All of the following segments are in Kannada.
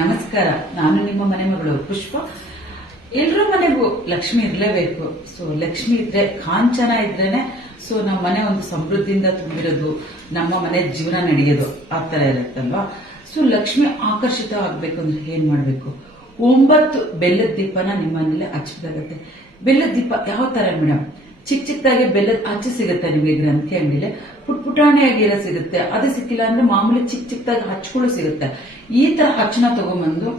ನಮಸ್ಕಾರ. ನಾನು ನಿಮ್ಮ ಮನೆ ಮಗಳು ಪುಷ್ಪ. ಎಲ್ರ ಮನೆಗೂ ಲಕ್ಷ್ಮಿ ಇರ್ಲೇಬೇಕು. ಸೊ ಲಕ್ಷ್ಮಿ ಇದ್ರೆ, ಕಾಂಚನ ಇದ್ರೇನೆ ಸೊ ನಮ್ಮ ಮನೆ ಒಂದು ಸಮೃದ್ಧಿಯಿಂದ ತುಂಬಿರೋದು, ನಮ್ಮ ಮನೆ ಜೀವನ ನಡೆಯೋದು ಆ ತರ ಇರುತ್ತಲ್ವಾ. ಸೊ ಲಕ್ಷ್ಮಿ ಆಕರ್ಷಿತ ಆಗ್ಬೇಕು ಅಂದ್ರೆ ಏನ್ ಮಾಡ್ಬೇಕು? 9 ಬೆಲ್ಲದ ದೀಪನ ನಿಮ್ಮ ಮನೇಲಿ ಹಚ್ಚಬೇಕಾಗತ್ತೆ. ಬೆಲ್ಲದ ದೀಪ ಯಾವ ತರ ಮೇಡಮ್? ಚಿಕ್ಕದಾಗಿ ಬೆಲ್ಲದ ಹಚ್ಚು ಸಿಗುತ್ತೆ ನಿಮಗೆ ಗ್ರಂಥಿ ಅಂಗಡಿಲಿ, ಪುಟಾಣಿಯಾಗಿರೋ ಸಿಗುತ್ತೆ. ಅದು ಸಿಕ್ಕಿಲ್ಲ ಅಂದ್ರೆ ಮಾಮೂಲಿ ಚಿಕ್ಕದಾಗಿ ಹಚ್ಗಳು ಸಿಗುತ್ತೆ. ಈ ತರ ಹಚ್ಚನ ತಗೊಂಡ್ಬಂದು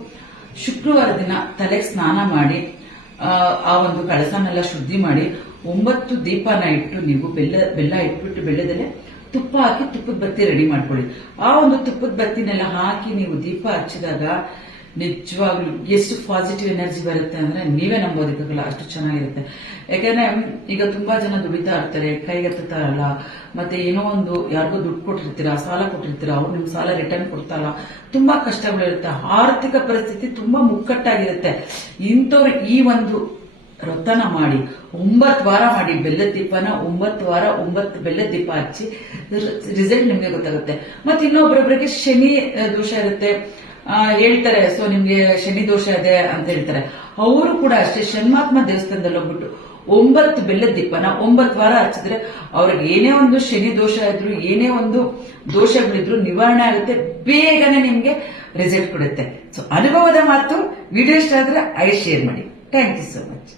ಶುಕ್ರವಾರ ದಿನ ತಲೆಗೆ ಸ್ನಾನ ಮಾಡಿ ಆ ಒಂದು ಕಳಸನೆಲ್ಲ ಶುದ್ಧಿ ಮಾಡಿ 9 ದೀಪನ ಇಟ್ಟು ನೀವು ಬೆಲ್ಲ ಇಟ್ಬಿಟ್ಟು ಬೆಲ್ಲದಲ್ಲೇ ತುಪ್ಪ ಹಾಕಿ ತುಪ್ಪದ ಬತ್ತಿ ರೆಡಿ ಮಾಡ್ಕೊಳ್ಳಿ. ಆ ಒಂದು ತುಪ್ಪದ ಬತ್ತಿನೆಲ್ಲ ಹಾಕಿ ನೀವು ದೀಪ ಹಚ್ಚಿದಾಗ ನಿಜವಾಗ್ಲೂ ಎಷ್ಟು ಪಾಸಿಟಿವ್ ಎನರ್ಜಿ ಬರುತ್ತೆ ಅಂದ್ರೆ ನೀವೇ ನಂಬೋದಕ್ಕಾಗಲ್ಲ, ಅಷ್ಟು ಚೆನ್ನಾಗಿರುತ್ತೆ. ಯಾಕಂದ್ರೆ ಈಗ ತುಂಬಾ ಜನ ದುಡಿತಾ ಇರ್ತಾರೆ, ಕೈಗೆತ್ತಾರಲ್ಲ, ಮತ್ತೆ ಏನೋ ಒಂದು ಯಾರಿಗೋ ದುಡ್ಡು ಕೊಟ್ಟಿರ್ತೀರಾ, ಸಾಲ ಕೊಟ್ಟಿರ್ತೀರಾ, ಅವ್ರು ನಿಮ್ ಸಾಲ ರಿಟರ್ನ್ ಕೊಡ್ತಾರಲ್ಲ, ತುಂಬಾ ಕಷ್ಟಗಳಿರುತ್ತೆ, ಆರ್ಥಿಕ ಪರಿಸ್ಥಿತಿ ತುಂಬಾ ಮುಕ್ಕಟ್ಟಾಗಿರುತ್ತೆ. ಇಂಥವ್ರು ಈ ಒಂದು ವ್ರತನ ಮಾಡಿ 9 ವಾರ ಮಾಡಿ, ಬೆಲ್ಲದ ದೀಪನ 9 ವಾರ 9 ಬೆಲ್ಲದ ದೀಪ ಹಚ್ಚಿ ರಿಸಲ್ಟ್ ನಿಮ್ಗೆ ಗೊತ್ತಾಗುತ್ತೆ. ಮತ್ತೆ ಇನ್ನೊಬ್ಬರೊಬ್ಬರಿಗೆ ಶನಿ ದೋಷ ಇರುತ್ತೆ ಹೇಳ್ತಾರೆ, ಸೊ ನಿಮ್ಗೆ ಶನಿ ದೋಷ ಇದೆ ಅಂತ ಹೇಳ್ತಾರೆ. ಅವರು ಕೂಡ ಅಷ್ಟೇ ಶನ್ಮಾತ್ಮ ದೇವಸ್ಥಾನದಲ್ಲಿ ಹೋಗ್ಬಿಟ್ಟು 9 ಬೆಲ್ಲದ ದೀಪನ 9 ವಾರ ಹಚ್ಚಿದ್ರೆ ಅವ್ರಿಗೆ ಏನೇ ಒಂದು ಶನಿ ದೋಷ ಇದ್ರು, ಏನೇ ಒಂದು ದೋಷಗಳಿದ್ರು ನಿವಾರಣೆ ಆಗುತ್ತೆ, ಬೇಗನೆ ನಿಮ್ಗೆ ರಿಸಲ್ಟ್ ಕೊಡುತ್ತೆ. ಸೊ ಅನುಭವದ ಮಾತು. ವಿಡಿಯೋ ಇಷ್ಟ ಆದ್ರೆ ಶೇರ್ ಮಾಡಿ. Thank you so much.